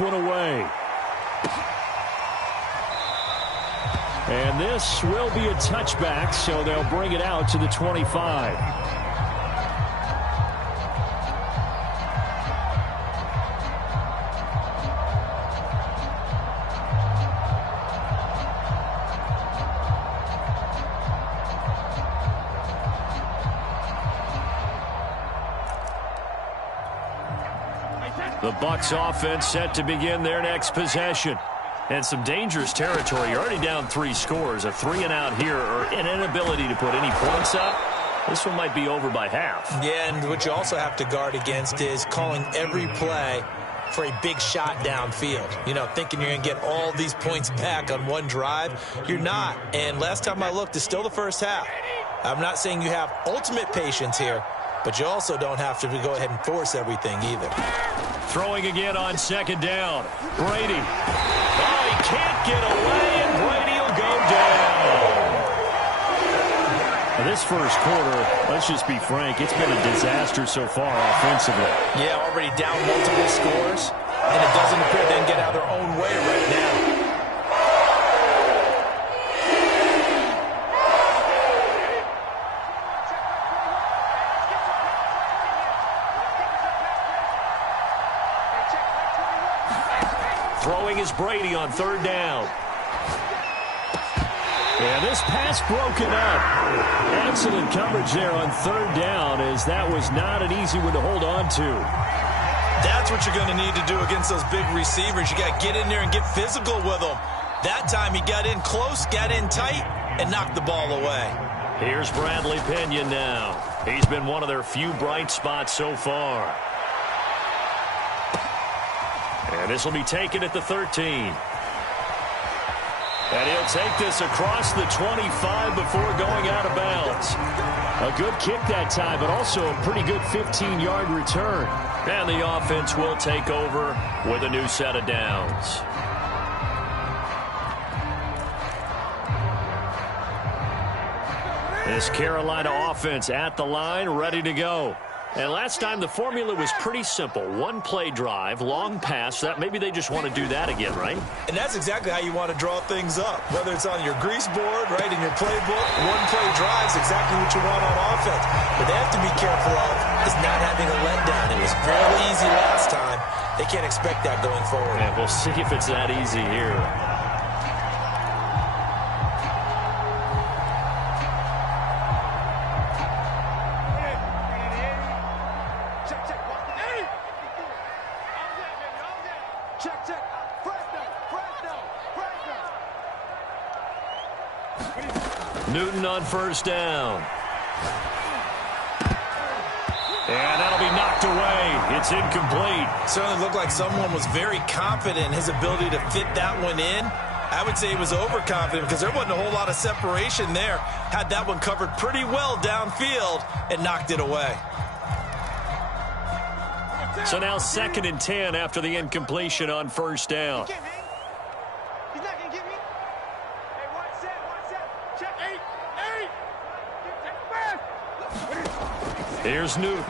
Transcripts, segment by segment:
one away. And this will be a touchback, so they'll bring it out to the 25. The Bucs offense set to begin their next possession. And some dangerous territory. You're already down 3 scores. A 3-and-out here, or an inability to put any points up. This one might be over by half. Yeah, and what you also have to guard against is calling every play for a big shot downfield. You know, thinking you're going to get all these points back on one drive. You're not. And last time I looked, it's still the first half. I'm not saying you have ultimate patience here, but you also don't have to go ahead and force everything either. Throwing again on 2nd down. Brady. Oh, he can't get away, and Brady will go down. Now, this first quarter, let's just be frank, it's been a disaster so far offensively. Yeah, already down multiple scores, and it doesn't appear they can get out of their own way right now. Throwing is Brady on 3rd down. And this pass broken up. Excellent coverage there on 3rd down, as that was not an easy one to hold on to. That's what you're going to need to do against those big receivers. You got to get in there and get physical with them. That time he got in close, got in tight, and knocked the ball away. Here's Bradley Pinion now. He's been one of their few bright spots so far. And this will be taken at the 13. And he'll take this across the 25 before going out of bounds. A good kick that time, but also a pretty good 15-yard return. And the offense will take over with a new set of downs. This Carolina offense at the line, ready to go. And last time the formula was pretty simple. 1-play drive, long pass. That maybe they just want to do that again, right? And that's exactly how you want to draw things up. Whether it's on your grease board, right, in your playbook, 1-play drive is exactly what you want on offense. What they have to be careful of is not having a letdown. It was very easy last time. They can't expect that going forward. And we'll see if it's that easy here. Newton on 1st down. And that'll be knocked away. It's incomplete. Certainly looked like someone was very confident in his ability to fit that one in. I would say he was overconfident because there wasn't a whole lot of separation there. Had that one covered pretty well downfield and knocked it away. So now 2nd and 10 after the incompletion on 1st down. Here's Newton.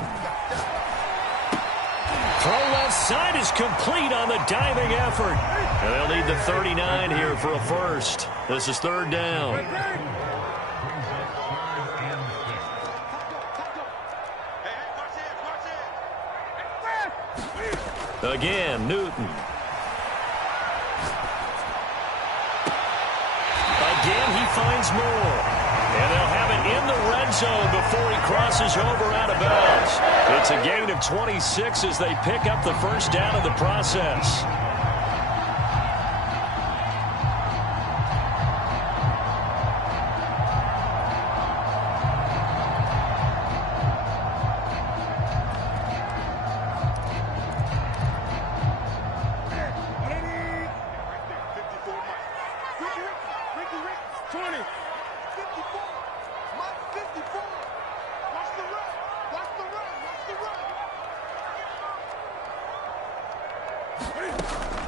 Throw left side is complete on the diving effort. And they'll need the 39 here for a first. This is 3rd down. Again, Newton. Again, he finds more. And they'll have it in the red zone before he crosses over out of bounds. It's a gain of 26 as they pick up the 1st down of the process.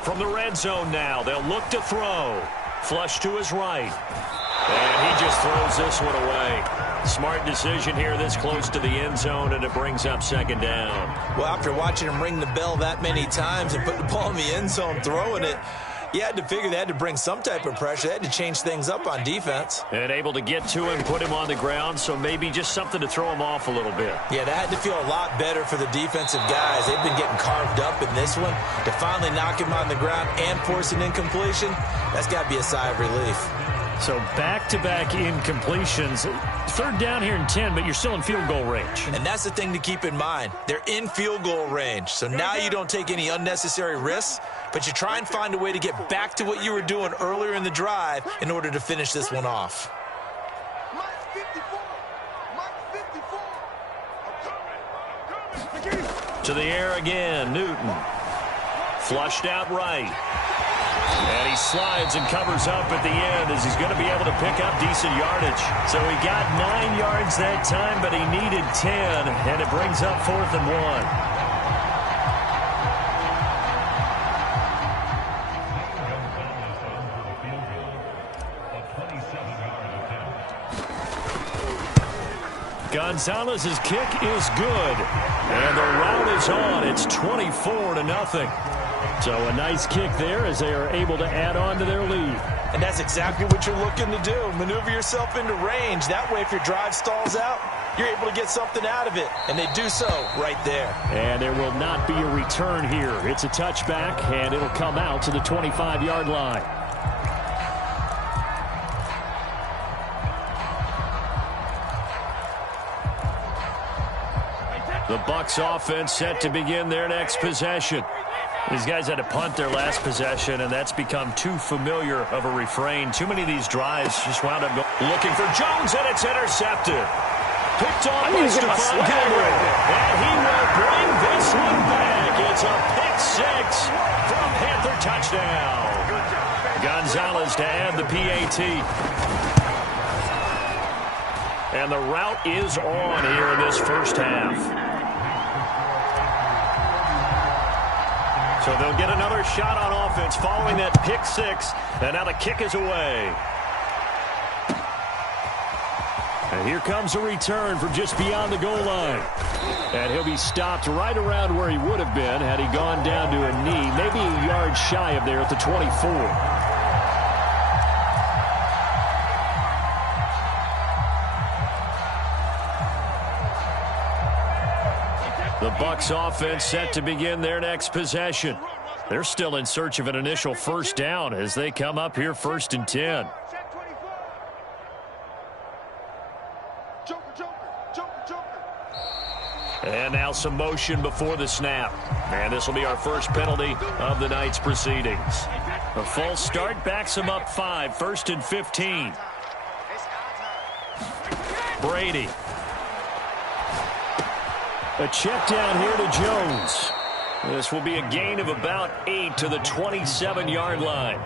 From the red zone now, they'll look to throw. Flush to his right. And he just throws this one away. Smart decision here this close to the end zone, and it brings up second down. Well, after watching him ring the bell that many times and put the ball in the end zone, throwing it, you had to figure they had to bring some type of pressure. They had to change things up on defense. And able to get to him, put him on the ground, so maybe just something to throw him off a little bit. Yeah, that had to feel a lot better for the defensive guys. They've been getting carved up in this one. To finally knock him on the ground and force an incompletion, that's got to be a sigh of relief. So back-to-back incompletions. Third down here in 10, but you're still in field goal range. And that's the thing to keep in mind. They're in field goal range. So now you don't take any unnecessary risks, but you try and find a way to get back to what you were doing earlier in the drive in order to finish this one off. To the air again, Newton. Flushed out right. And he slides and covers up at the end as he's going to be able to pick up decent yardage. So he got 9 yards that time, but he needed 10, and it brings up 4th and 1. Gonzalez's kick is good, and the route is on. It's 24-0. So a nice kick there as they are able to add on to their lead. And that's exactly what you're looking to do. Maneuver yourself into range. That way, if your drive stalls out, you're able to get something out of it. And they do so right there. And there will not be a return here. It's a touchback, and it'll come out to the 25-yard line. The Bucs offense set to begin their next possession. These guys had to punt their last possession, and that's become too familiar of a refrain. Too many of these drives just wound up looking for Jones, and it's intercepted. Picked off by Stephon Gilmore. And he will bring this one back. It's a pick six for a Panther touchdown. Gonzalez to add the PAT. And the route is on here in this first half. So they'll get another shot on offense following that pick six. And now the kick is away. And here comes a return from just beyond the goal line. And he'll be stopped right around where he would have been had he gone down to a knee. Maybe a yard shy of there at the 24. The Bucs offense set to begin their next possession. They're still in search of an initial first down as they come up here 1st and 10. And now some motion before the snap. And this will be our first penalty of the night's proceedings. A false start backs them up 5, 1st and 15. Brady. A check down here to Jones. This will be a gain of about 8 to the 27-yard line.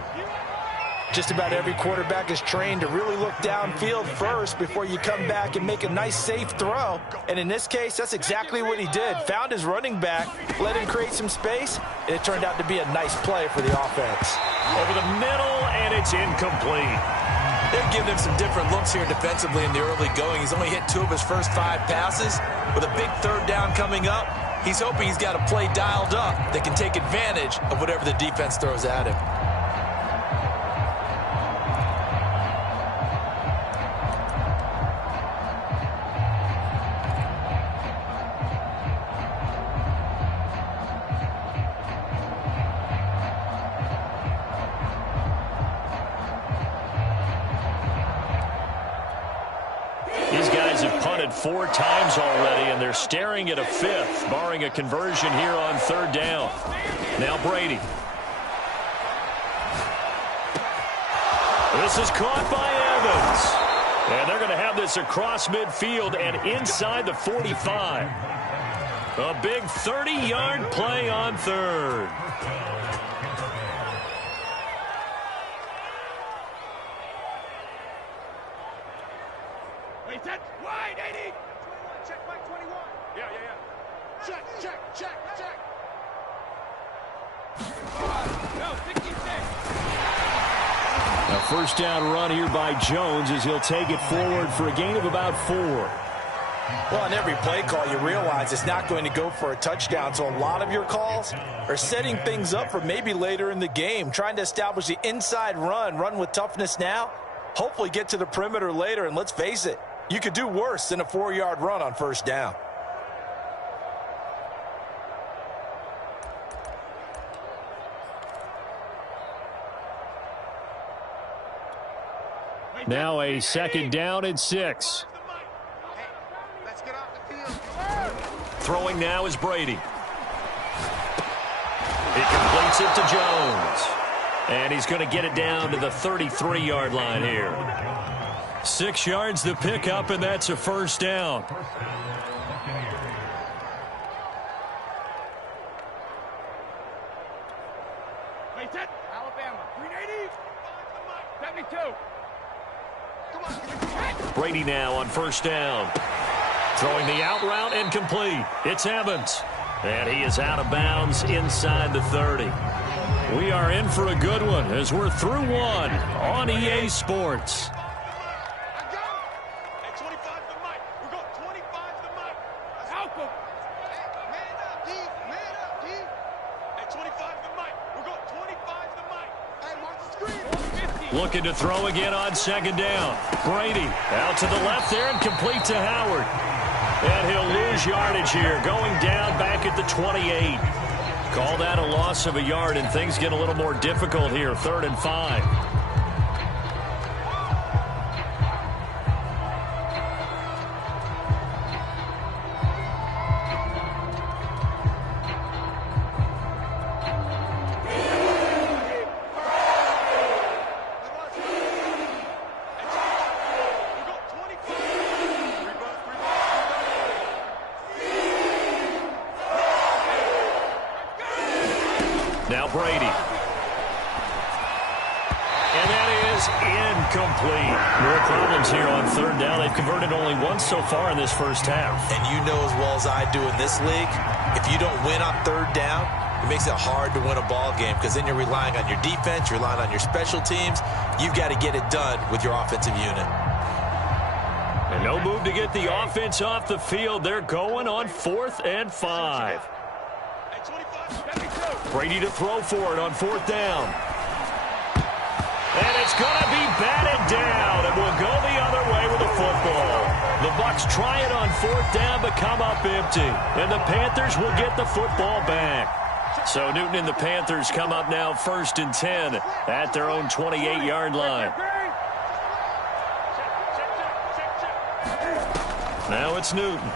Just about every quarterback is trained to really look downfield first before you come back and make a nice, safe throw. And in this case, that's exactly what he did. Found his running back, let him create some space, and it turned out to be a nice play for the offense. Over the middle, and it's incomplete. They're giving him some different looks here defensively in the early going. He's only hit 2 of his first 5 passes. With a big third down coming up, he's hoping he's got a play dialed up that can take advantage of whatever the defense throws at him. These guys have punted 4 times already, and they're staring at a 5th, barring a conversion here on 3rd down. Now Brady. This is caught by Evans. And they're going to have this across midfield and inside the 45. A big 30-yard play on 3rd. Wide, 80. Check, Mike, 21. Yeah. Check. A First down run here by Jones as he'll take it forward for a gain of about 4. Well, on every play call, you realize it's not going to go for a touchdown, so a lot of your calls are setting things up for maybe later in the game, trying to establish the inside run with toughness now, hopefully get to the perimeter later, and let's face it, you could do worse than a 4-yard run on first down. Now a second down and 6. Throwing now is Brady. It completes it to Jones. And he's going to get it down to the 33-yard line here. 6 yards to pick up, and that's a first down. Alabama, 380. 72. Brady now on first down. Throwing the out route and complete. It's Evans. And he is out of bounds inside the 30. We are in for a good one as we're through one on EA Sports. Looking to throw again on second down. Brady out to the left there and complete to Howard. And he'll lose yardage here, going down back at the 28. Call that a loss of a yard, and things get a little more difficult here. 3rd and 5. Now Brady. And that is incomplete. More problems here on 3rd down. They've converted only once so far in this first half. And you know as well as I do in this league, if you don't win on 3rd down, it makes it hard to win a ball game because then you're relying on your defense, you're relying on your special teams. You've got to get it done with your offensive unit. And no move to get the offense off the field. They're going on 4th and 5. Brady to throw for it on 4th down. And it's going to be batted down, and we'll go the other way with the football. The Bucs try it on 4th down, but come up empty. And the Panthers will get the football back. So Newton and the Panthers come up now 1st and 10 at their own 28-yard line. Now it's Newton.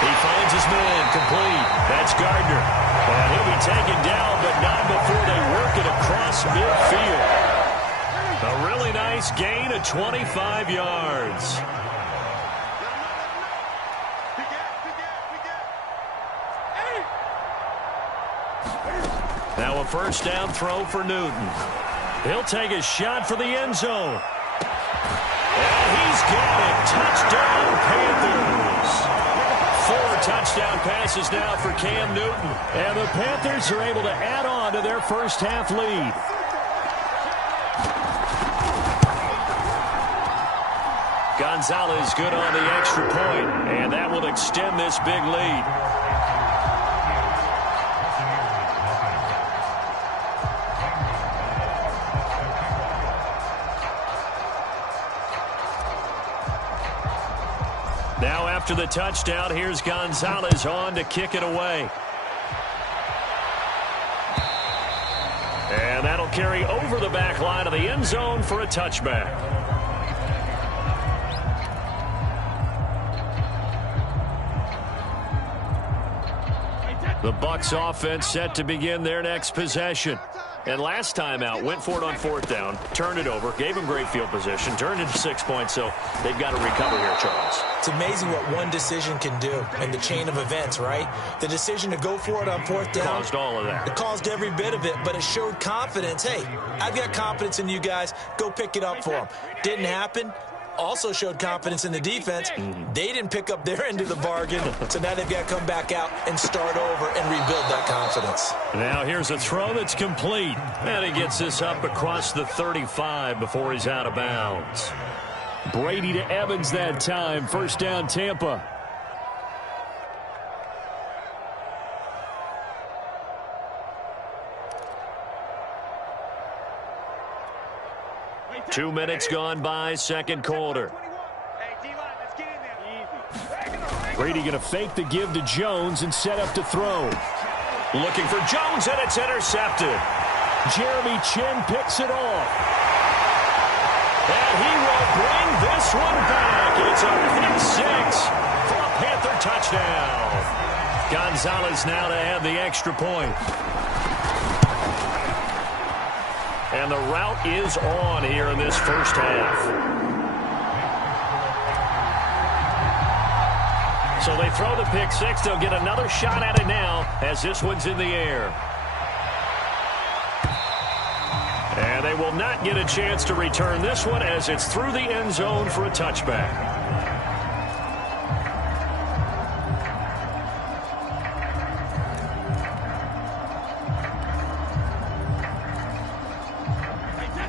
He finds his man complete. That's Gardner. And he'll be taken down, but not before they work it across midfield. A really nice gain of 25 yards. Now a first down throw for Newton. He'll take a shot for the end zone. And he's got it. Touchdown, Panthers. 4 touchdown passes now for Cam Newton. And the Panthers are able to add on to their first half lead. Gonzalez good on the extra point, and that will extend this big lead. Now after the touchdown, here's Gonzalez on to kick it away. And that'll carry over the back line of the end zone for a touchback. The Bucs offense set to begin their next possession. And last time out, went for it on 4th down, turned it over, gave him great field position, turned it to 6 points, so they've got to recover here, Charles. It's amazing what one decision can do in the chain of events, right? The decision to go for it on 4th down. Caused all of that. It caused every bit of it, but it showed confidence. Hey, I've got confidence in you guys. Go pick it up for them. Didn't happen. also showed confidence in the defense. They didn't pick up their end of the bargain, so now they've got to come back out and start over and rebuild that confidence. Now here's a throw that's complete. And he gets this up across the 35 before he's out of bounds. Brady to Evans that time. First down, Tampa. Two minutes gone by, second quarter. Brady going to fake the give to Jones and set up to throw. Looking for Jones, and it's intercepted. Jeremy Chin picks it off. And he will bring this one back. It's a pick six for a Panther touchdown. Gonzalez now to have the extra point. And the route is on here in this first half. So they throw the pick six. They'll get another shot at it now as this one's in the air. And they will not get a chance to return this one as it's through the end zone for a touchback.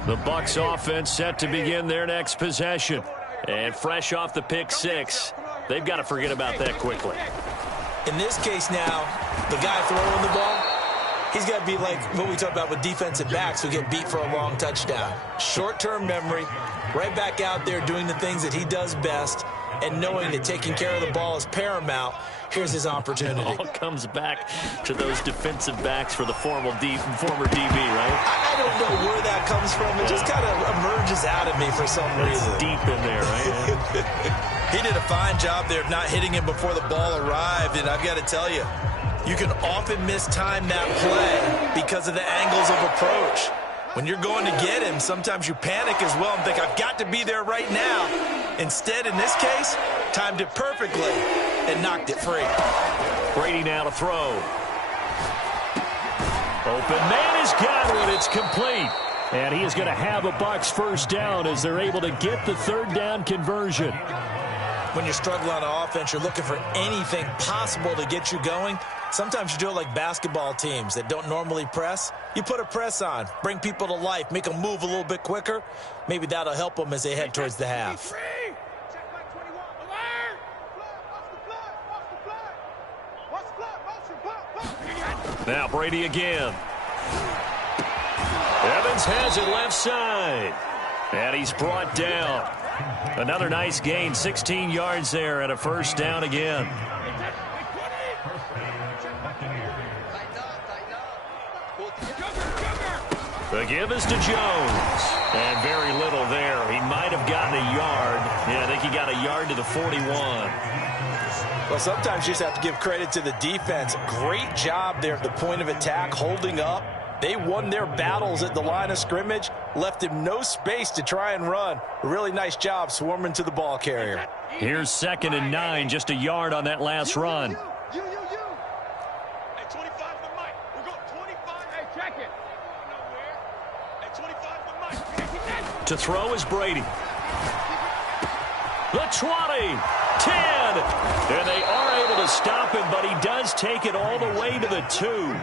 The Bucs offense set to begin their next possession. And fresh off the pick six, they've got to forget about that quickly. In this case now, the guy throwing the ball, he's got to be like what we talk about with defensive backs who get beat for a long touchdown. Short-term memory, right back out there doing the things that he does best, and knowing that taking care of the ball is paramount. Here's his opportunity. It all comes back to those defensive backs for the former DB, right? I don't know where that comes from. It just kind of emerges out of me for some reason. Deep in there, right? He did a fine job there of not hitting him before the ball arrived, and I've got to tell you, you can often mistime that play because of the angles of approach. When you're going to get him, sometimes you panic as well and think, I've got to be there right now. Instead, in this case, timed it perfectly and knocked it free. Brady now to throw. Open man has got it. It's complete. And he is going to have a Bucs first down as they're able to get the third down conversion. When you're struggling on offense, you're looking for anything possible to get you going. Sometimes you do it like basketball teams that don't normally press. You put a press on, bring people to life, make them move a little bit quicker. Maybe that'll help them as they head towards the half. Now Brady again. Evans has it left side. And he's brought down. Another nice gain, 16 yards there and a first down again. The give is to Jones. And very little there. He might have gotten a yard. Yeah, I think he got a yard to the 41. Well, sometimes you just have to give credit to the defense. Great job there at the point of attack, holding up. They won their battles at the line of scrimmage, left him no space to try and run. A really nice job swarming to the ball carrier. Here's 2nd and 9, just a yard on that last run. Hey, 25 the mic. We're going 25. Hey, check it. Hey, 25 the mic. To throw is Brady. The 20, 10, and they are able to stop him, but he does take it all the way to the 2.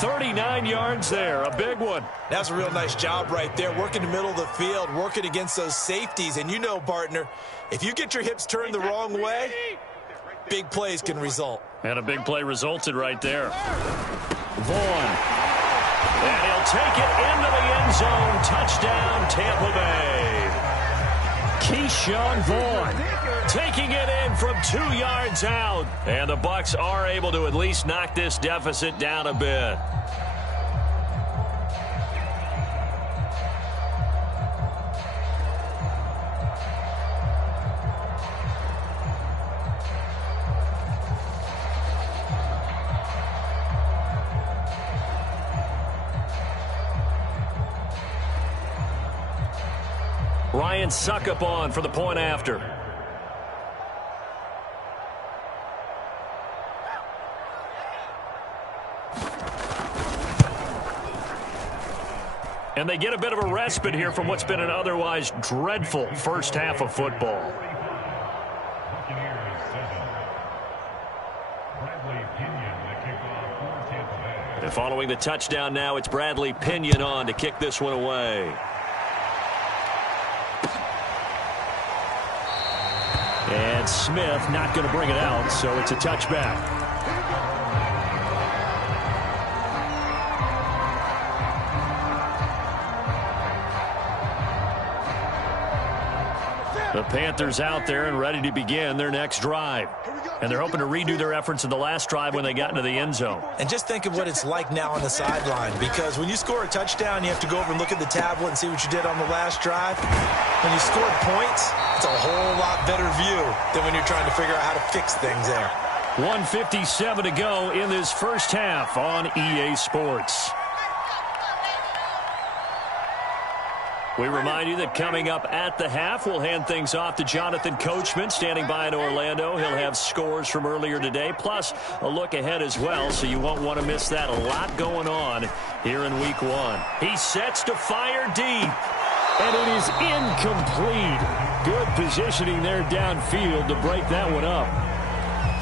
39 yards there, a big one. That's a real nice job right there, working the middle of the field, working against those safeties. And you know, partner, if you get your hips turned the wrong way, big plays can result. And a big play resulted right there. Vaughn. And he'll take it into the end zone. Touchdown, Tampa Bay. Keyshawn Vaughn taking it in from 2 yards out. And the Bucs are able to at least knock this deficit down a bit. Ryan Suckup on for the point after. And they get a bit of a respite here from what's been an otherwise dreadful first half of football. And following the touchdown now, it's Bradley Pinion on to kick this one away. And Smith not going to bring it out, so it's a touchback. The Panthers out there and ready to begin their next drive. And they're hoping to redo their efforts in the last drive when they got into the end zone. And just think of what it's like now on the sideline, because when you score a touchdown, you have to go over and look at the tablet and see what you did on the last drive. When you score points, it's a whole lot better view than when you're trying to figure out how to fix things there. 1:57 to go in this first half on EA Sports. We remind you that coming up at the half, we'll hand things off to Jonathan Coachman standing by in Orlando. He'll have scores from earlier today, plus a look ahead as well, so you won't want to miss that. A lot going on here in Week 1. He sets to fire deep, and it is incomplete. Good positioning there downfield to break that one up.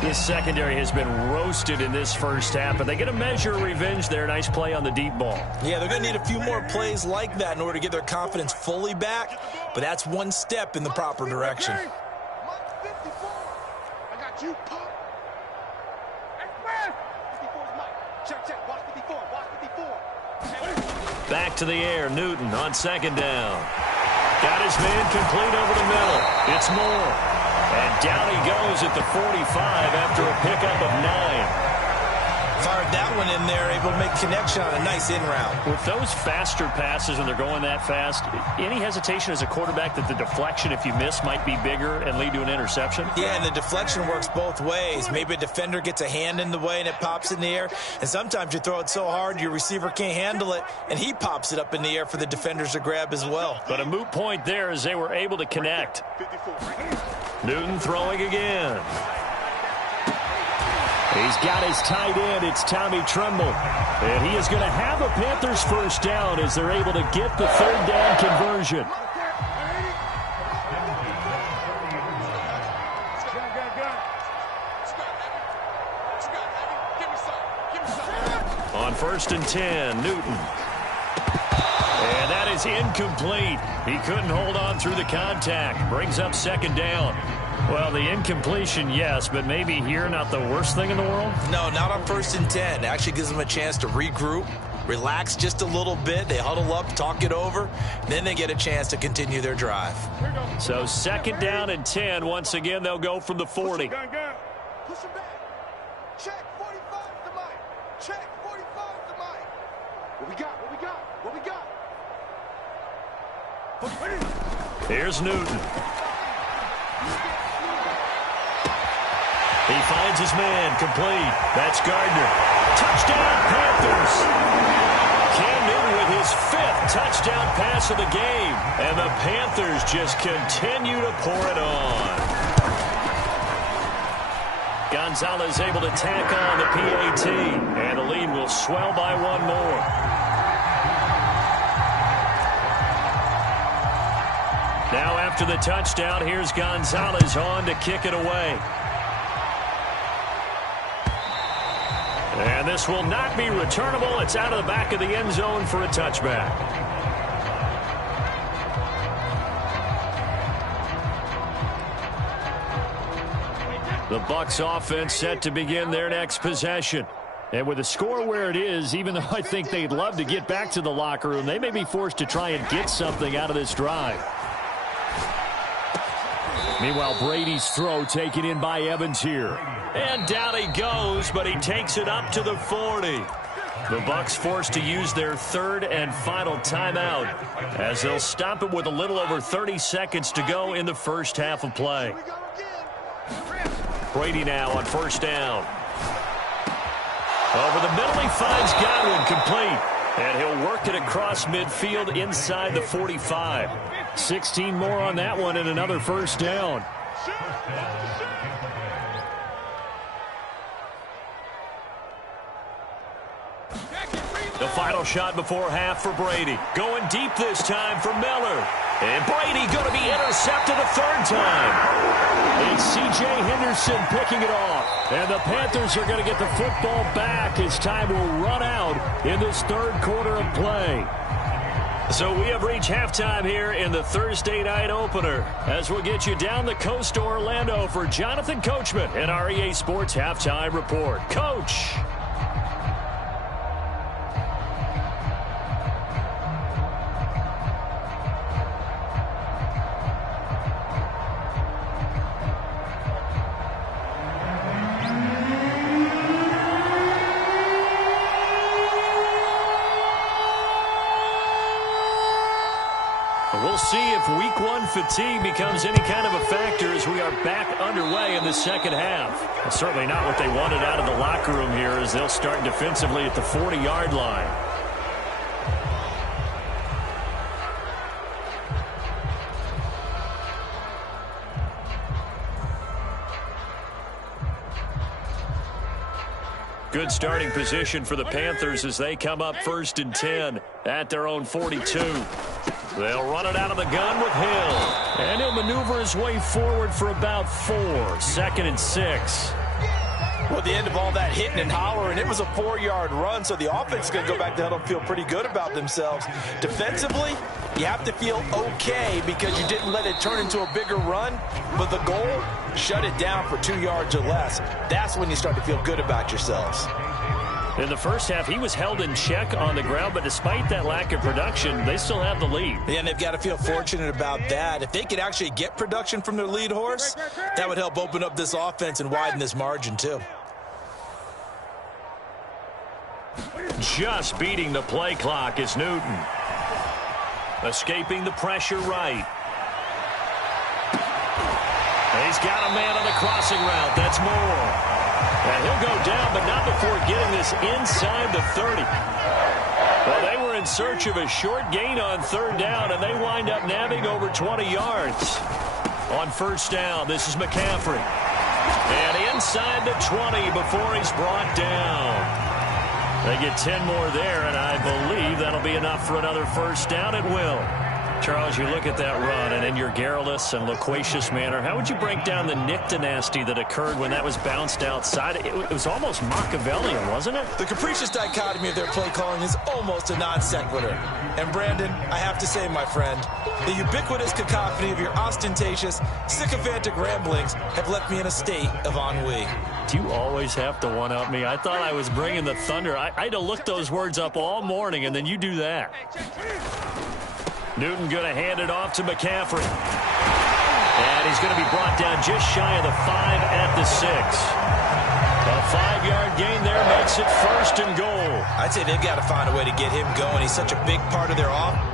His secondary has been roasted in this first half, but they get a measure of revenge there. Nice play on the deep ball. Yeah, they're going to need a few more plays like that in order to get their confidence fully back, but that's one step in the proper direction. I got you, Pop. Express. 54's Mike. Check. Watch 54. Watch 54. Back to the air. Newton on second down. Got his man complete over the middle. It's Moore. And down he goes at the 45 after a pickup of 9. Fired that one in there, able to make connection on a nice in route. With those faster passes and they're going that fast, any hesitation as a quarterback that the deflection, if you miss, might be bigger and lead to an interception? Yeah, and the deflection works both ways. Maybe a defender gets a hand in the way and it pops in the air. And sometimes you throw it so hard your receiver can't handle it, and he pops it up in the air for the defenders to grab as well. But a moot point there as they were able to connect. Newton throwing again. He's got his tight end. It's Tommy Tremble. And he is going to have a Panthers first down as they're able to get the third down conversion. On 1st and 10, Newton. And that is incomplete. He couldn't hold on through the contact. Brings up second down. Well, the incompletion, yes, but maybe here not the worst thing in the world? No, not on 1st and 10. It actually gives them a chance to regroup, relax just a little bit. They huddle up, talk it over, then they get a chance to continue their drive. So 2nd down and 10. Once again, they'll go from the 40. Push him back. Check 45 to Mike. Check 45 to Mike. What we got? Here's Newton. He finds his man complete. That's Gardner. Touchdown, Panthers. Cam Newton with his 5th touchdown pass of the game. And the Panthers just continue to pour it on. Gonzalez able to tack on the PAT. And the lead will swell by one more. Now after the touchdown, here's Gonzalez on to kick it away. And this will not be returnable. It's out of the back of the end zone for a touchback. The Bucs offense set to begin their next possession. And with the score where it is, even though I think they'd love to get back to the locker room, they may be forced to try and get something out of this drive. Meanwhile, Brady's throw taken in by Evans here. And down he goes, but he takes it up to the 40. The Bucs forced to use their 3rd and final timeout as they'll stop it with a little over 30 seconds to go in the first half of play. Brady now on 1st down. Over the middle, he finds Godwin complete. And he'll work it across midfield inside the 45. 16 more on that one and another first down. The final shot before half for Brady. Going deep this time for Miller. And Brady going to be intercepted a third time. It's C.J. Henderson picking it off. And the Panthers are going to get the football back as time will run out in this third quarter of play. So we have reached halftime here in the Thursday night opener, as we'll get you down the coast to Orlando for Jonathan Coachman and our EA Sports Halftime Report. Coach. We'll see if week one fatigue becomes any kind of a factor as we are back underway in the second half. Well, certainly not what they wanted out of the locker room here as they'll start defensively at the 40-yard line. Good starting position for the Panthers as they come up 1st and 10 at their own 42. They'll run it out of the gun with Hill. And he'll maneuver his way forward for about 4. 2nd and 6. Well, at the end of all that hitting and hollering, it was a 4-yard run, so the offense is going to go back to huddle and feel pretty good about themselves. Defensively, you have to feel okay because you didn't let it turn into a bigger run, but the goal, shut it down for 2 yards or less. That's when you start to feel good about yourselves. In the first half, he was held in check on the ground, but despite that lack of production, they still have the lead. Yeah, and they've got to feel fortunate about that. If they could actually get production from their lead horse, that would help open up this offense and widen this margin too. Just beating the play clock is Newton. Escaping the pressure right. He's got a man on the crossing route. That's Moore. And he'll go down, but not before getting this inside the 30. Well, they were in search of a short gain on 3rd down, and they wind up nabbing over 20 yards. On 1st down, this is McCaffrey. And inside the 20 before he's brought down. They get 10 more there, and I believe that'll be enough for another 1st down. It will. Charles, you look at that run, and in your garrulous and loquacious manner, how would you break down the Nick dynasty that occurred when that was bounced outside? It was almost Machiavellian, wasn't it? The capricious dichotomy of their play calling is almost a non sequitur. And Brandon, I have to say, my friend, the ubiquitous cacophony of your ostentatious, sycophantic ramblings have left me in a state of ennui. Do you always have to one-up me? I thought I was bringing the thunder. I had to look those words up all morning, and then you do that. Newton going to hand it off to McCaffrey. And he's going to be brought down just shy of the 5 at the 6. A 5-yard gain there makes it 1st and goal. I'd say they've got to find a way to get him going. He's such a big part of their offense.